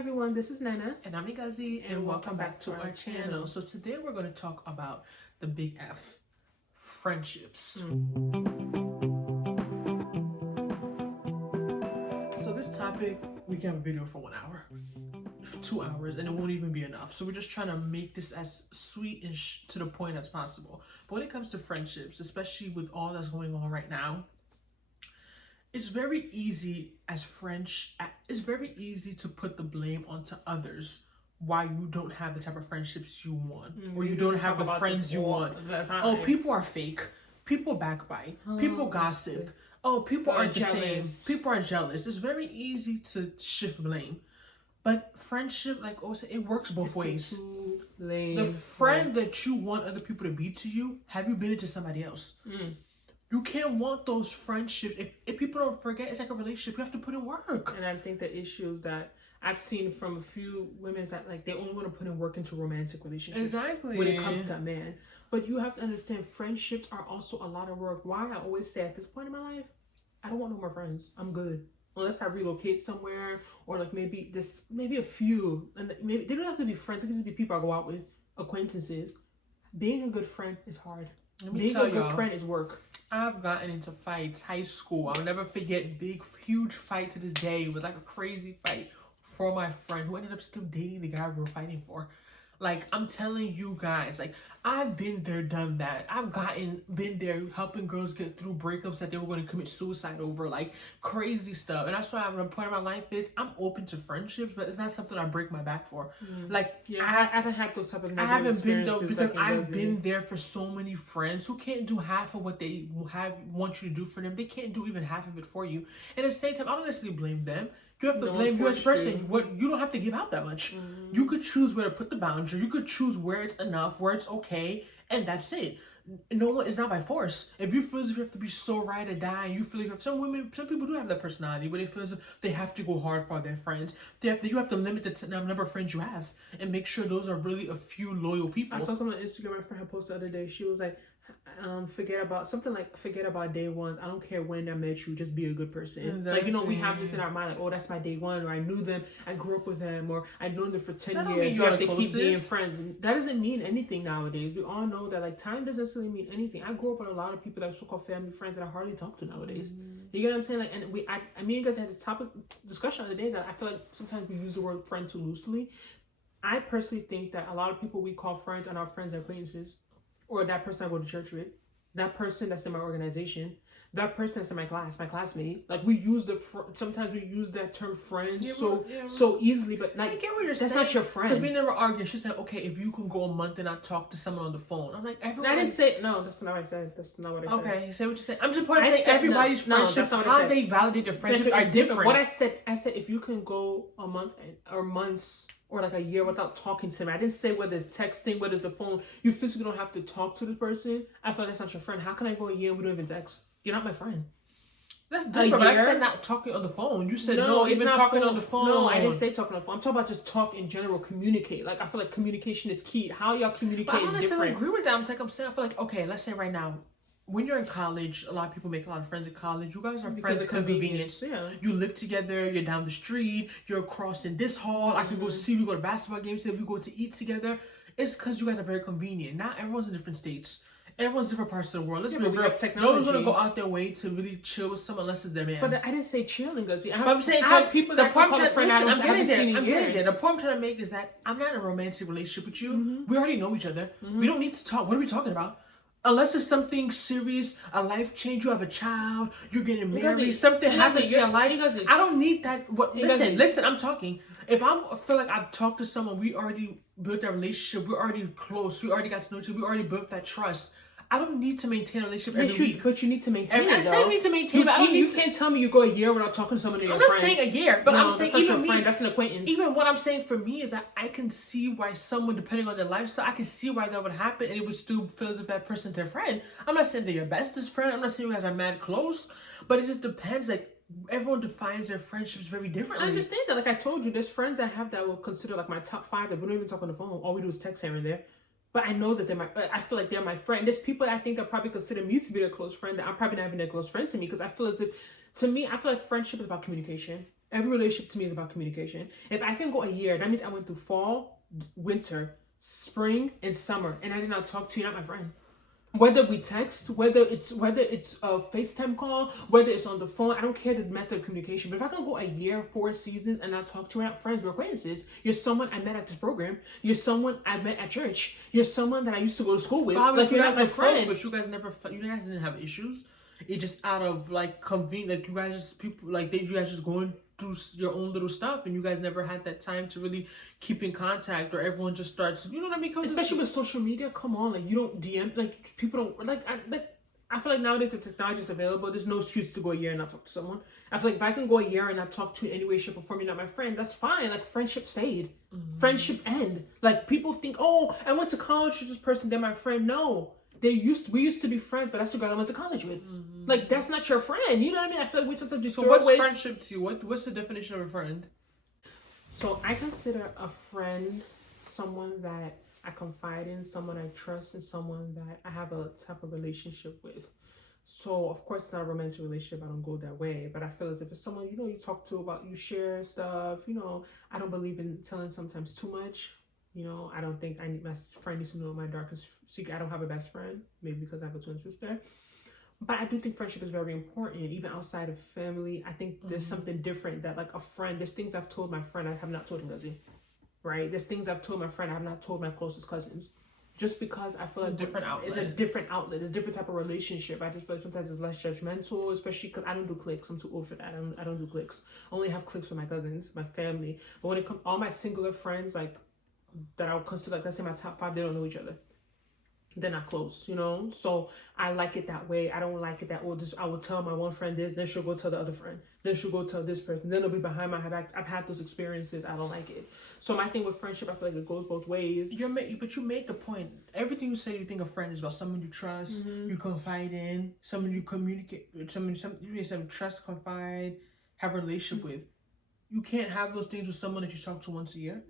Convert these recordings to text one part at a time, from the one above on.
everyone, this is Nana. And I'm Ngozi, and welcome back to our channel. So today we're going to talk about the big F, friendships. So this topic, we can have a video for 1 hour, 2 hours, and it won't even be enough. So we're just trying to make this as sweet and to the point as possible. But when it comes to friendships, especially with all that's going on right now, it's very easy it's very easy to put the blame onto others why you don't have the type of friendships you want, or you don't have the friends you want. Oh, people are fake. People backbite. People gossip. Oh, people are jealous. People are jealous. It's very easy to shift blame. But friendship, like also, it works both ways. The friend that you want other people to be to you, have you been into somebody else? You can't want those friendships. If people don't forget, it's like a relationship. You have to put in work. And I think the issues that I've seen from a few women is that like they only want to put in work into romantic relationships. Exactly. When it comes to a man. But you have to understand friendships are also a lot of work. Why I always say at this point in my life, I don't want no more friends. I'm good. Unless I relocate somewhere, or like maybe a few, and maybe they don't have to be friends. It can just be people I go out with, acquaintances. Being a good friend is hard. Being a good friend is work. I've gotten into fights, high school. I'll never forget big, huge fight to this day. It was like a crazy fight for my friend who ended up still dating the guy we were fighting for. Like, I'm telling you guys, like, I've been there, done that. I've been there helping girls get through breakups that they were going to commit suicide over, like, crazy stuff. And that's why I'm at a point in my life is I'm open to friendships, but it's not something I break my back for. Like, yeah, I haven't had those type of I haven't been though, because I've been there for so many friends who can't do half of what they want you to do for them. They can't do even half of it for you. And at the same time, I don't necessarily blame them. You have to blame you as a person. You don't have to give out that much. You could choose where to put the boundary. You could choose where it's enough, where it's okay, and that's it. No one is not by force. If you feel as if you have to be so ride or die, you feel like some people do have that personality where they feel as if they have to go hard for their friends. You have to limit the number of friends you have and make sure those are really a few loyal people. I saw someone on Instagram, my friend had posted the other day. She was like, forget about day ones. I don't care when I met you, just be a good person. Exactly. Like, you know, we have this in our mind, like, oh, that's my day one, or I knew them, I grew up with them, or I've known them for 10 years. You have to keep being friends. And that doesn't mean anything nowadays. We all know that, like, time doesn't necessarily mean anything. I grew up with a lot of people that are so-called family friends that I hardly talk to nowadays. You get what I'm saying? Like, and me and guys had this topic discussion the other days that I feel like sometimes we use the word friend too loosely. I personally think that a lot of people we call friends are not friends, or acquaintances, or that person I go to church with, that person that's in my organization, that person that's in my classmate. Like, we use sometimes we use that term friends so easily, but like, I get what you're that's saying. Not your friend. Because we never argue. She said, okay, if you can go a month and not talk to someone on the phone. I'm like, everyone. I didn't say, no, that's not what I said. That's not what I said. Okay, say what you said. I'm just pointing to everybody's friendships, how they validate their friendships are different. What I said, if you can go a month or months or like a year without talking to me. I didn't say whether it's texting, whether it's the phone. You physically don't have to talk to the person. I feel like that's not your friend. How can I go a year and we don't even text? You're not my friend. That's different. But I said not talking on the phone. You said no even talking on the phone. No, I didn't say talking on the phone. I'm talking about just talk in general, communicate. Like, I feel like communication is key. How y'all communicate is different. I don't necessarily agree with that. I'm saying, I feel like, okay, let's say right now, when you're in college, a lot of people make a lot of friends in college. You guys are friends of convenience. Yeah. You live together. You're down the street. You're crossing this hall. I can go see you. Go to basketball games together. We go to eat together. It's because you guys are very convenient. Not everyone's in different states. Everyone's different parts of the world. Let's be real. No one's gonna go out their way to really chill with someone unless it's their man. But I didn't say chilling, Ngozi. I'm saying I have people that call a friend. I'm getting there. The point I'm trying to make is that I'm not in a romantic relationship with you. We already know each other. We don't need to talk. What are we talking about? Unless it's something serious, a life change, you have a child, you're getting married, something happens in your life. I don't need that. Listen, I'm talking. If I feel like I've talked to someone, we already built that relationship, we're already close, we already got to know each other, we already built that trust. I don't need to maintain a relationship every week. But you need to maintain it, though. I need to maintain it. You can't tell me you go a year without talking to someone. I'm not saying a year, but I'm saying that's not your friend. That's an acquaintance. Even what I'm saying for me is that I can see why someone, depending on their lifestyle, I can see why that would happen, and it would still feel as if that person's their friend. I'm not saying they're your bestest friend. I'm not saying you guys are mad close, but it just depends. Like, everyone defines their friendships very differently. I understand that. Like I told you, there's friends I have that will consider like my top 5 that we don't even talk on the phone. All we do is text here and there. But I know that I feel like they're my friend. There's people I think that probably consider me to be their close friend that I'm probably not even their close friend to me, because I feel as if, to me, I feel like friendship is about communication. Every relationship to me is about communication. If I can go a year, that means I went through fall, winter, spring, and summer, and I did not talk to you, not my friend. Whether we text, whether it's a FaceTime call, whether it's on the phone, I don't care the method of communication. But if I can go a year, 4 seasons, and not talk to you, we're not friends, we're acquaintances. You're someone I met at this program. You're someone I met at church. You're someone that I used to go to school with. Like, you're not my friend. But you guys didn't have issues. It's just out of like convenience. Like, you guys just you guys just going through your own little stuff, and you guys never had that time to really keep in contact, or everyone just starts, you know what I mean? Especially with social media, come on, like, you don't DM, like, people don't, I feel like nowadays the technology is available, there's no excuse to go a year and not talk to someone. I feel like if I can go a year and not talk to you in any way, shape, or form, you're not my friend, that's fine. Like, friendships fade. Friendships end. Like, people think, oh, I went to college with this person, they're my friend. No. We used to be friends, but that's the girl I went to college with. Like, that's not your friend. You know what I mean? I feel like we sometimes be so what's friendship to you? What's the definition of a friend? So I consider a friend someone that I confide in, someone I trust, and someone that I have a type of relationship with. So of course it's not a romantic relationship, I don't go that way, but I feel as if it's someone, you talk to about, you share stuff, I don't believe in telling sometimes too much. I don't think my friend needs to know my darkest secret. I don't have a best friend, maybe because I have a twin sister. But I do think friendship is very important, even outside of family. I think there's something different that, like, a friend, there's things I've told my friend I have not told Ngozi, right? There's things I've told my friend I have not told my closest cousins. Just because I feel like it's a different outlet. It's a different type of relationship. I just feel like sometimes it's less judgmental, especially because I don't do cliques. I'm too old for that. I don't do cliques. I only have cliques with my cousins, my family. But when it comes, all my singular friends, like, that I would consider, like, let's say my top 5, they don't know each other. They're not close, So I like it that way. I don't like it that, I will tell my one friend this, then she'll go tell the other friend. Then she'll go tell this person. Then it'll be behind my back. I've had those experiences. I don't like it. So my thing with friendship, I feel like it goes both ways. But you made the point. Everything you say, you think a friend is about someone you trust, you confide in, someone you communicate with, someone trust, confide, have a relationship with. You can't have those things with someone that you talk to once a year.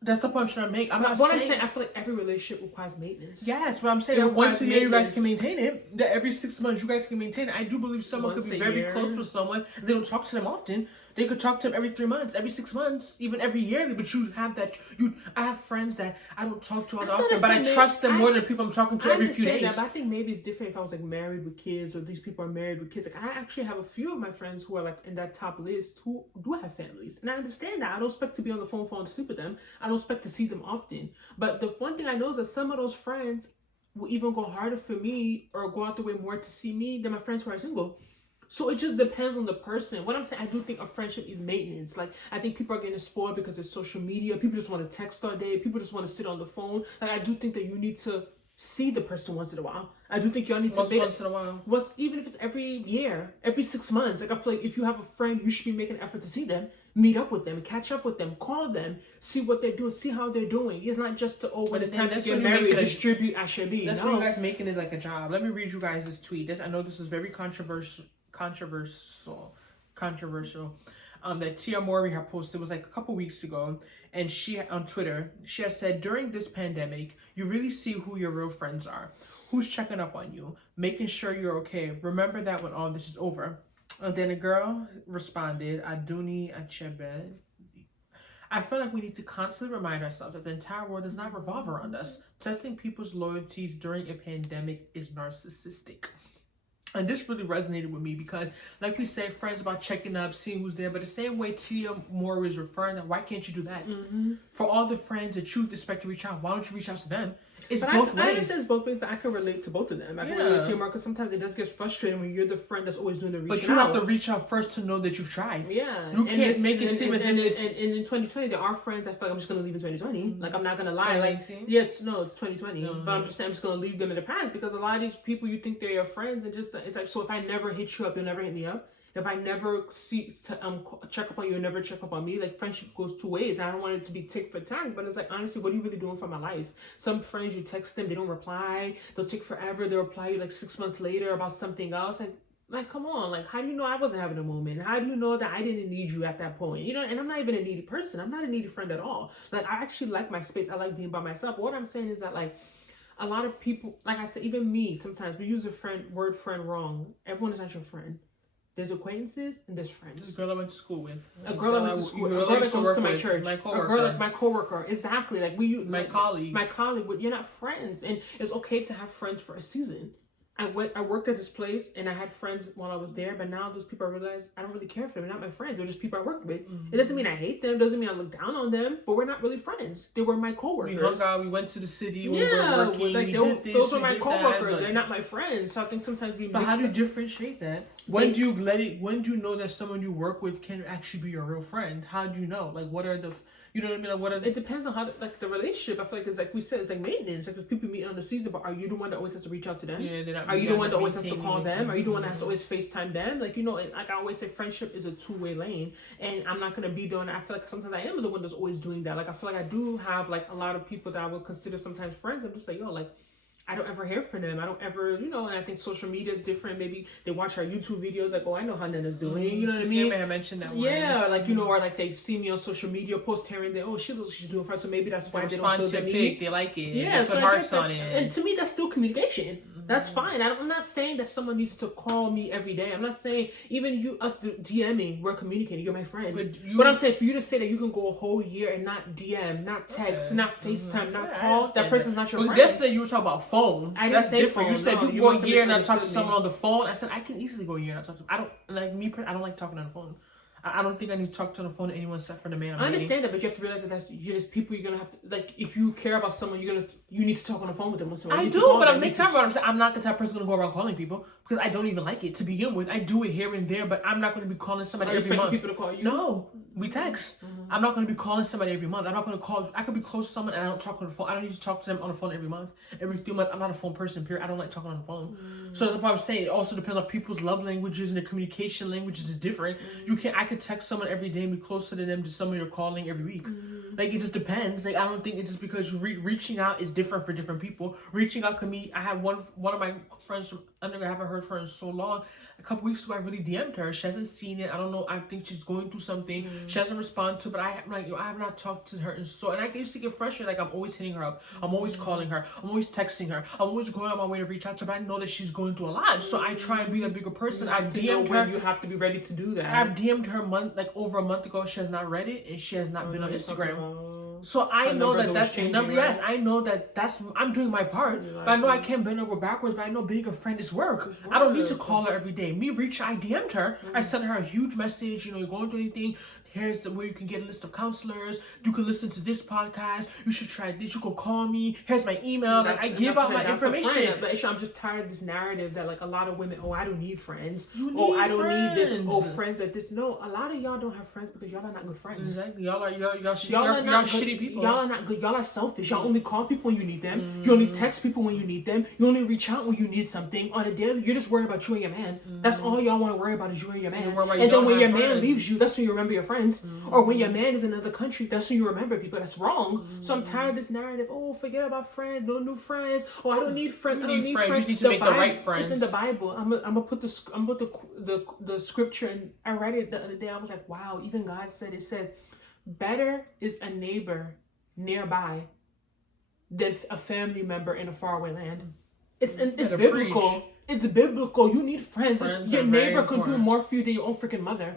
That's the point I'm trying to make. I'm saying, I feel like every relationship requires maintenance. Yes, but I'm saying that once a year you guys can maintain it. That every 6 months you guys can maintain it. I do believe someone could be very close with someone. They don't talk to them often. They could talk to them every 3 months, every 6 months, even every yearly. But you have that. I have friends that I don't talk to all that often, but I trust them more than people I'm talking to every few days. That, but I think maybe it's different if I was, like, married with kids, or these people are married with kids. Like, I actually have a few of my friends who are, like, in that top list who do have families, and I understand that. I don't expect to be on the phone to sleep with them. I don't expect to see them often. But the one thing I know is that some of those friends will even go harder for me or go out the way more to see me than my friends who are single. So it just depends on the person. What I'm saying, I do think a friendship is maintenance. Like, I think people are getting spoiled because it's social media. People just want to text all day. People just want to sit on the phone. Like, I do think that you need to see the person once in a while. I do think y'all need to once in a while. Even if it's every year, every 6 months. Like, I feel like if you have a friend, you should be making an effort to see them, meet up with them, catch up with them, call them, see what they're doing, see how they're doing. It's not just to, when it's time to get married, distribute, I should be. That's when you guys making it like a job. Let me read you guys this tweet. I know this is very controversial. That Tia Mori had posted. It was like a couple weeks ago, and she, on Twitter, she has said, during this pandemic, you really see who your real friends are. Who's checking up on you, making sure you're okay. Remember that when all this is over. And then a girl responded, Aduni Achebe, I feel like we need to constantly remind ourselves that the entire world does not revolve around us. Testing people's loyalties during a pandemic is narcissistic. And this really resonated with me because, like we say, friends about checking up, seeing who's there. But the same way Tia Moore is referring to, why can't you do that? For all the friends that you expect to reach out, why don't you reach out to them? It's both ways. I understand it's both ways, but I can relate to both of them. I can relate to Tia Moore because sometimes it does get frustrating when you're the friend that's always doing the reaching out. But you have to reach out first to know that you've tried. Yeah. You can't make it seem as if it's... And in 2020, there are friends I feel like I'm just going to leave in 2020. Like, I'm not going to lie. 2019? Like, it's 2020. But I'm just saying I'm just going to leave them in the past because a lot of these people, you think they're your friends, and just, it's like, so if I never hit you up, you'll never hit me up. If I never check up on you, you never check up on me. Like, friendship goes 2 ways. I don't want it to be tick for tack, but it's like, honestly, what are you really doing for my life? Some friends, you text them, they don't reply. They'll take forever. They'll reply you like 6 months later about something else. Like, come on. Like, how do you know I wasn't having a moment? How do you know that I didn't need you at that point? And I'm not even a needy person. I'm not a needy friend at all. Like, I actually like my space. I like being by myself. But what I'm saying is that, like, a lot of people, like I said, even me, sometimes we use the word friend wrong. Everyone is not your friend. There's acquaintances and there's friends. This girl I went to school with. A girl I went to school. A girl that goes to my church. My coworker. A girl like my coworker. Exactly. Like my colleague. My colleague. But you're not friends, and it's okay to have friends for a season. I worked at this place and I had friends while I was there, but now those people I realize I don't really care for them. They're not my friends. They're just people I worked with. It doesn't mean I hate them. Doesn't mean I look down on them. But we're not really friends. They were my coworkers. We hung out. We went to the city. We were working. Like we did this. Those are my coworkers. That, like, they're not my friends. So I think sometimes we. But how do you differentiate that? When do you when do you know that someone you work with can actually be your real friend? How do you know? Like, what are the, you know what I mean? Like, what are it depends on how, like, the relationship. I feel like it's like we said, it's like maintenance. Like, because people meet on the season, but are you the one that always has to reach out to them? Yeah, they're not. Are you the one that always has to call them? Are you the one that has to always FaceTime them? Like, you know, like I always say, friendship is a two-way lane, and I'm not gonna be doing. I feel like sometimes I am the one that's always doing that. Like, I feel like I do have like a lot of people that I would consider sometimes friends. I'm just like, yo, like, I don't ever hear from them. I don't ever, you know, and I think social media is different. Maybe they watch our YouTube videos, like, oh, I know how Nnena's doing. You know what I mean? I mentioned that. Yeah, like, you know, or like they see me on social media, post here and there. Oh, she looks, she's doing fine. So maybe that's why they don't feel the need. They like it. Yeah, they put so hearts on it. And to me, that's still communication. That's fine. I'm not saying that someone needs to call me every day. I'm not saying even you us DMing, we're communicating. You're my friend. But I'm saying for you to say that you can go a whole year and not DM, not text, not FaceTime, not call, that person's not your friend. Because yesterday you were talking about phone. I didn't say different. phone. You said No, you go a year and not talk to someone on the phone. I said I can easily go a year and not talk to. I don't like me. I don't like talking on the phone. I don't think I need to talk to the phone to anyone except for the man. I understand that, but you have to realize that you're just people. You're gonna have to, like, if you care about someone, you need to talk on the phone with them. I do, but I'm making time about. I'm saying I'm not the type of person gonna go around calling people because I don't even like it to begin with. I do it here and there, but I'm not gonna be calling somebody every month. People to call you? No, we text. I'm not gonna be calling somebody every month. I'm not gonna call. I could be close to someone and I don't talk on the phone. I don't need to talk to them on the phone every month, every 3 months. I'm not a phone person. Period. I don't like talking on the phone. So that's what I'm saying. It also depends on people's love languages and their communication languages is different. You can't. I could text someone every day and be closer to them to someone you're calling every week. Like, it just depends. Like, I don't think it's just because you reaching out is different for different people. Reaching out can be. I have one of my friends from undergrad. I haven't heard from her in so long. A couple weeks ago, I really DM'd her. She hasn't seen it. I don't know. I think she's going through something. She hasn't responded to it, but I have not talked to her in so. And I used to get frustrated. Like, I'm always hitting her up. I'm always calling her. I'm always texting her. I'm always going on my way to reach out to her. But I know that she's going through a lot. So I try and be the bigger person. I DM'd her. You have to be ready to do that. I've DM'd her over a month ago. She has not read it and she has not been on Instagram. So I know that that's the number. Yes, I know that I'm doing my part. But I know I can't bend over backwards. But I know being a friend is work. I don't need to call her every day. I DM'd her. I sent her a huge message. You know, you're going through anything. Here's where you can get a list of counselors. You can listen to this podcast. You should try this. You can call me. Here's my email. Like, I give out my information. But I'm just tired of this narrative that, like, a lot of women, oh, I don't need friends. I don't need this. Oh, friends like this. No, a lot of y'all don't have friends because y'all are not good friends. Exactly. Y'all shitty people. Y'all are not good. Y'all are selfish. Y'all only call people when you need them. You only text people when you need them. You only reach out when you need something. On a daily, you're just worried about you and your man. That's all y'all want to worry about is you and your man. And then when your man leaves you, that's when you remember your friends. Or when your man is in another country, that's when you remember people. That's wrong. So I'm tired of this narrative. Oh, forget about friends. No new friends. Oh, I don't need friends. I don't need friends. You need to make the right friends. It's in the Bible. I'm gonna put the scripture, and I read it the other day. I was like, wow. Even God said it. Said, better is a neighbor nearby than a family member in a faraway land. It's biblical. Preach. It's biblical. You need friends. Your neighbor can do more for you than your own freaking mother.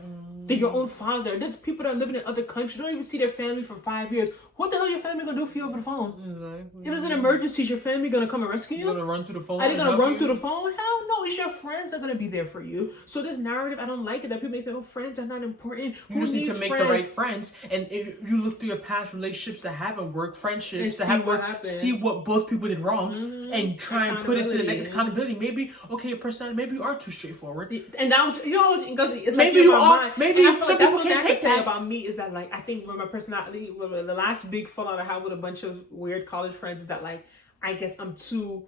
Than your own father. There's people that are living in other countries, don't even see their family for 5 years. What the hell is your family gonna do for you over the phone? Exactly. If there's an emergency, is your family gonna come and rescue you? You're gonna run through the phone. Are they gonna run through the phone? Hell no, it's your friends that are gonna be there for you. So this narrative, I don't like it, that people may say, oh, friends are not important. You just need to make the right friends. And if you look through your past relationships that haven't worked, friendships that haven't worked, see what both people did wrong, and try and put it to the next accountability. Maybe, okay, your personality, maybe you are too straightforward. And now, you know, because it's maybe like you are. Maybe some people can't take that. About me is that, like, I think with my personality, the last big fallout I had with a bunch of weird college friends is that, like, I guess I'm too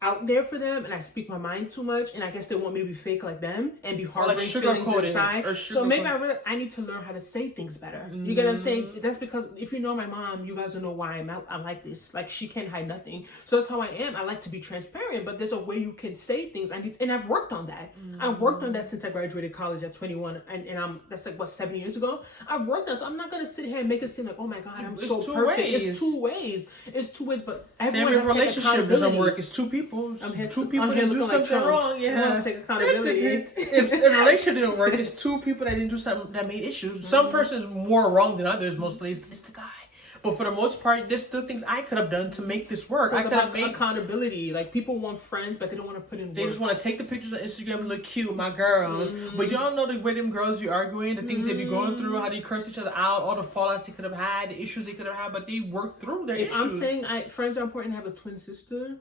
out there for them and I speak my mind too much, and I guess they want me to be fake like them and be harboring feelings inside. So maybe I need to learn how to say things better. You get what I'm saying? That's because if you know my mom, you guys will know why I'm like this. Like, she can't hide nothing. So that's how I am. I like to be transparent, but there's a way you can say things. And I've worked on that. I've worked on that since I graduated college at 21, and that's like, what, 7 years ago? I've worked on it, so I'm not gonna sit here and make it seem like, oh my God, I'm so perfect. It's two ways. It's two ways, but everyone relationship doesn't work. It's two people. people. I'm here Two to, people I'm here that do looking like something Trump. wrong. Who wants Yeah. to take accountability. If a relationship didn't work, it's two people that didn't do something that made issues. Some person's more wrong than others. Mostly, it's the guy. But for the most part, there's still things I could have done to make this work. So I it's could have about made accountability. Like people want friends, but they don't want to put in. They work. just want to take the pictures on Instagram and look cute, my girls. But y'all know the way them girls be arguing, the things they be going through, how they curse each other out, all the fallouts they could have had, the issues they could have had, but they work through their issues. I'm saying friends are important to have a twin sister.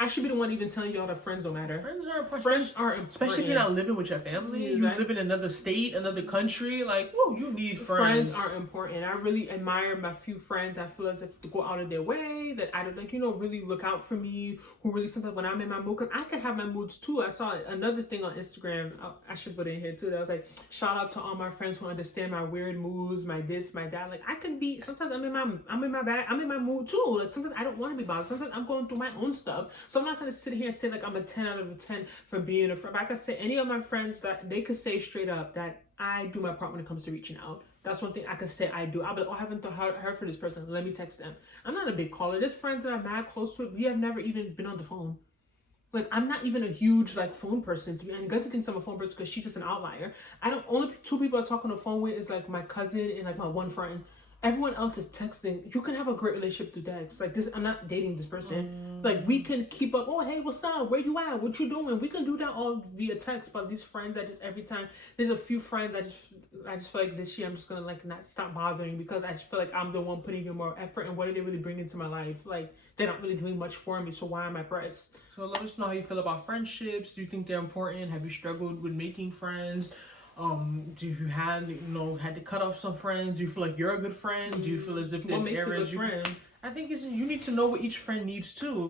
I should be the one even telling y'all that friends don't matter. Friends are important. Friends are important. Especially if you're not living with your family. Yeah, You live in another state, another country. Like, whoa, you need friends. Friends are important. I really admire my few friends. I feel as if to go out of their way, that I don't like, really look out for me. Who really sometimes when I'm in my mood, because I can have my moods too. I saw another thing on Instagram. I should put it in here too. That was like, shout out to all my friends who understand my weird moods, my this, my that. Like I can be. Sometimes I'm in my bag. I'm in my mood too. Like sometimes I don't want to be bothered. Sometimes I'm going through my own stuff. So I'm not gonna sit here and say like I'm a 10 out of a 10 for being a friend. But I could say any of my friends that they could say straight up that I do my part when it comes to reaching out. That's one thing I could say I do. I'll be like, oh, I haven't heard from this person. Let me text them. I'm not a big caller. There's friends that I'm mad close to. We have never even been on the phone. Like I'm not even a huge like phone person to me. And Gussie thinks I'm a phone person because she's just an outlier. Only two people I talk on the phone with is like my cousin and like my one friend. Everyone else is texting. You can have a great relationship through text. Like this, I'm not dating this person. Like we can keep up. Oh, hey, what's up? Where you at? What you doing? We can do that all via text. But these friends, I just every time there's a few friends, I just feel like this year I'm just gonna like not stop bothering because I just feel like I'm the one putting in more effort. And what do they really bring into my life? Like they're not really doing much for me. So why am I pressed? So let us know how you feel about friendships. Do you think they're important? Have you struggled with making friends? Do you had to cut off some friends? Do you feel like you're a good friend? Do you feel as if there's areas friend? I think you need to know what each friend needs too.